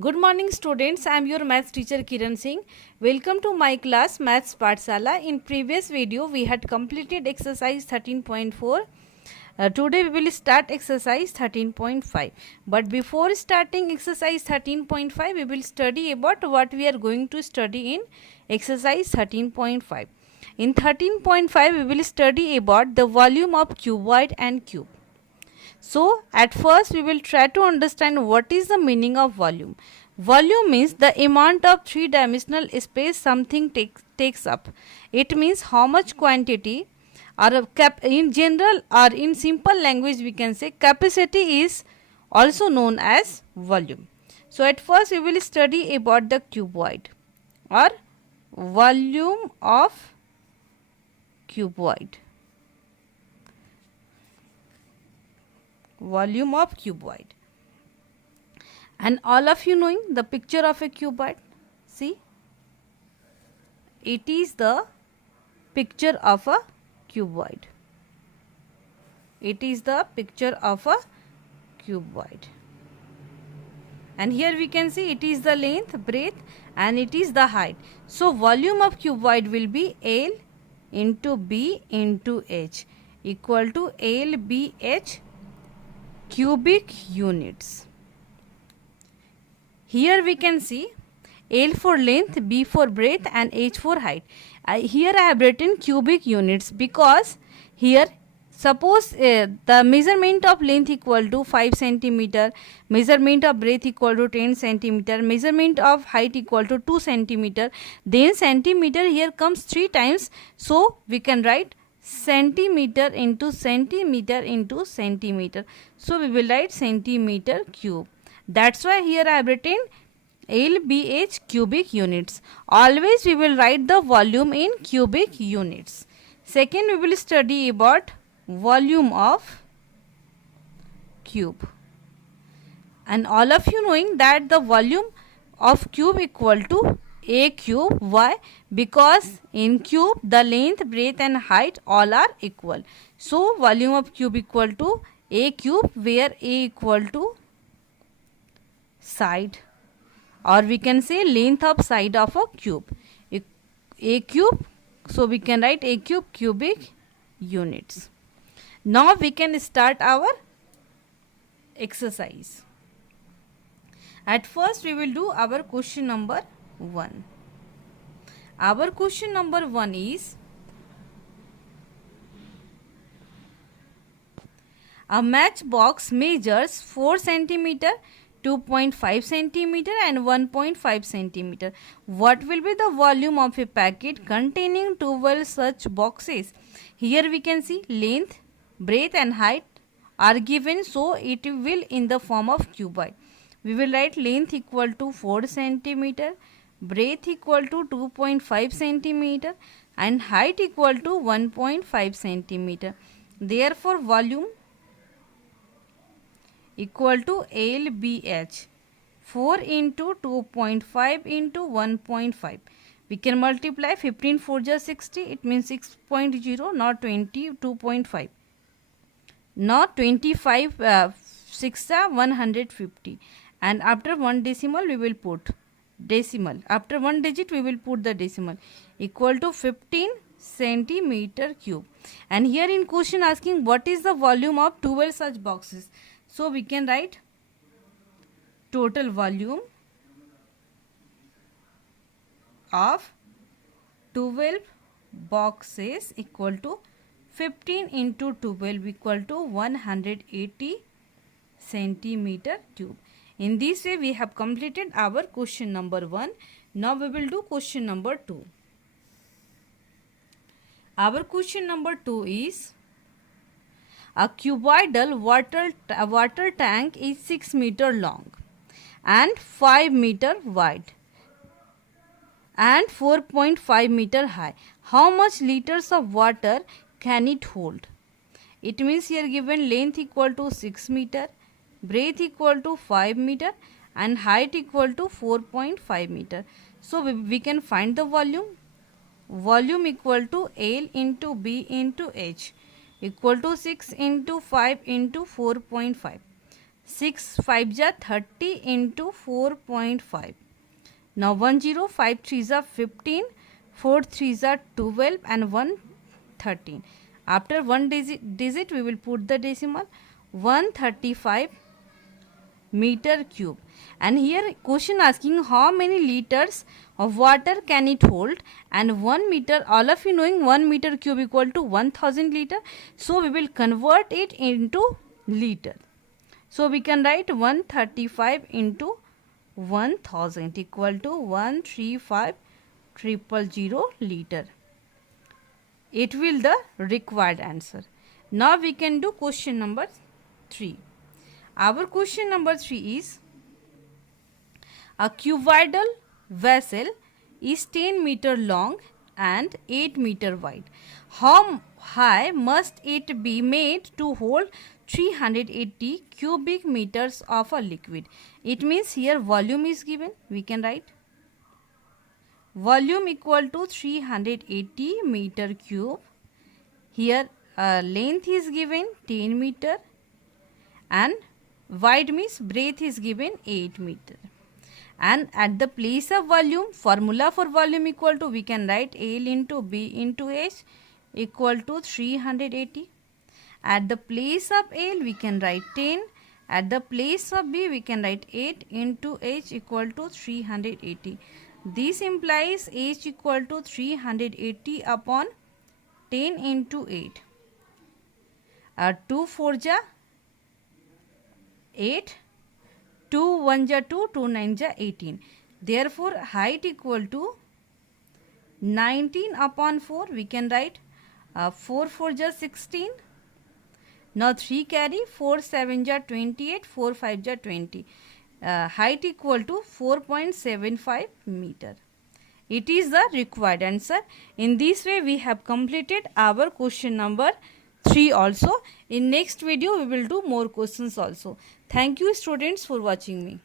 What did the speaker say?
Good morning students, I am your maths teacher Kiran Singh. Welcome to my class Maths Pathshala. In previous video we had completed exercise 13.4. Today we will start exercise 13.5. But before starting exercise 13.5 we will study about what we are going to study in exercise 13.5. In 13.5 we will study about the volume of cuboid and cube. So, at first we will try to understand what is the meaning of volume. Volume means the amount of three-dimensional space something takes up. It means how much quantity or in general or in simple language we can say capacity is also known as volume. So, at first we will study about the cuboid or volume of cuboid. Volume of cuboid. And all of you knowing the picture of a cuboid. See, it is the picture of a cuboid. It is the picture of a cuboid. And here we can see it is the length, breadth and it is the height. So, volume of cuboid will be L into B into H equal to LBH cubic units. Here we can see L for length, B for breadth and H for height. Here I have written cubic units because here suppose the measurement of length equal to 5 centimeter, measurement of breadth equal to 10 centimeter, measurement of height equal to 2 centimeter, then centimeter here comes 3 times. So we can write centimeter into centimeter into centimeter. So we will write centimeter cube. That's why here I have written LBH cubic units. Always we will write the volume in cubic units. Second we will study about volume of cube. And all of you knowing that the volume of cube equal to a cube. Why? Because in cube the length, breadth and height all are equal. So volume of cube equal to a cube, where a equal to side, or we can say length of side of a cube. A cube, so we can write a cube cubic units. Now we can start our exercise. At first we will do our question number 1. Our question number 1 is, a matchbox measures 4 centimeter, 2.5 centimeter and 1.5 centimeter. What will be the volume of a packet containing 12 such boxes? Here we can see length, breadth and height are given, so it will in the form of cuboid. We will write length equal to 4 centimeter, breadth equal to 2.5 centimeter and height equal to 1.5 centimeter. Therefore, volume equal to LBH 4 into 2.5 into 1.5. We can multiply 15 4 just 60. It means 6.0, not 20, 2.5. Not 25, 6 150. And after one decimal we will put decimal. After one digit we will put the decimal. Equal to 15 centimeter cube. And here in question asking what is the volume of 12 such boxes. So we can write total volume of 12 boxes equal to 15 into 12 equal to 180 centimeter cube. In this way we have completed our question number 1. Now we will do question number 2. Our question number 2 is, a cuboidal water tank is 6 meter long and 5 meter wide and 4.5 meter high. How much liters of water can it hold? It means here given length equal to 6 meter, breadth equal to 5 meter and height equal to 4.5 meter. So we can find the volume. Volume equal to L into B into H equal to 6 into 5 into 4.5. 6 5 जा 30 into 4.5. Now 10, 5 3s are 15, 4 3s are 12 and 1 13. After one digit we will put the decimal. 135 meter cube. And here question asking how many liters of water can it hold, and 1 meter, all of you knowing 1 meter cube equal to 1000 liter. So we will convert it into liter. So we can write 135 into 1000 equal to 135,000 liter. It will the required answer. Now we can do question number 3. Our question number 3 is, a cuboidal vessel is 10 meter long and 8 meter wide. How high must it be made to hold 380 cubic meters of a liquid? It means here volume is given. We can write volume equal to 380 meter cube. Here length is given 10 meter and wide means breadth is given 8 meter. And at the place of volume, formula for volume equal to, we can write L into B into H equal to 380. At the place of L we can write 10. At the place of B we can write 8 into H equal to 380. This implies H equal to 380 upon 10 into 8. 2 4 ja 8, 2 1 ja 2, 2 9 ja 18. Therefore height equal to 19 upon 4. We can write 4 4 ja 16. Now 3 carry, 4 7 ja 28, 4 5 ja 20. Height equal to 4.75 meter. It is the required answer. In this way we have completed our question number 3 also. In next video we will do more questions also. Thank you students for watching me.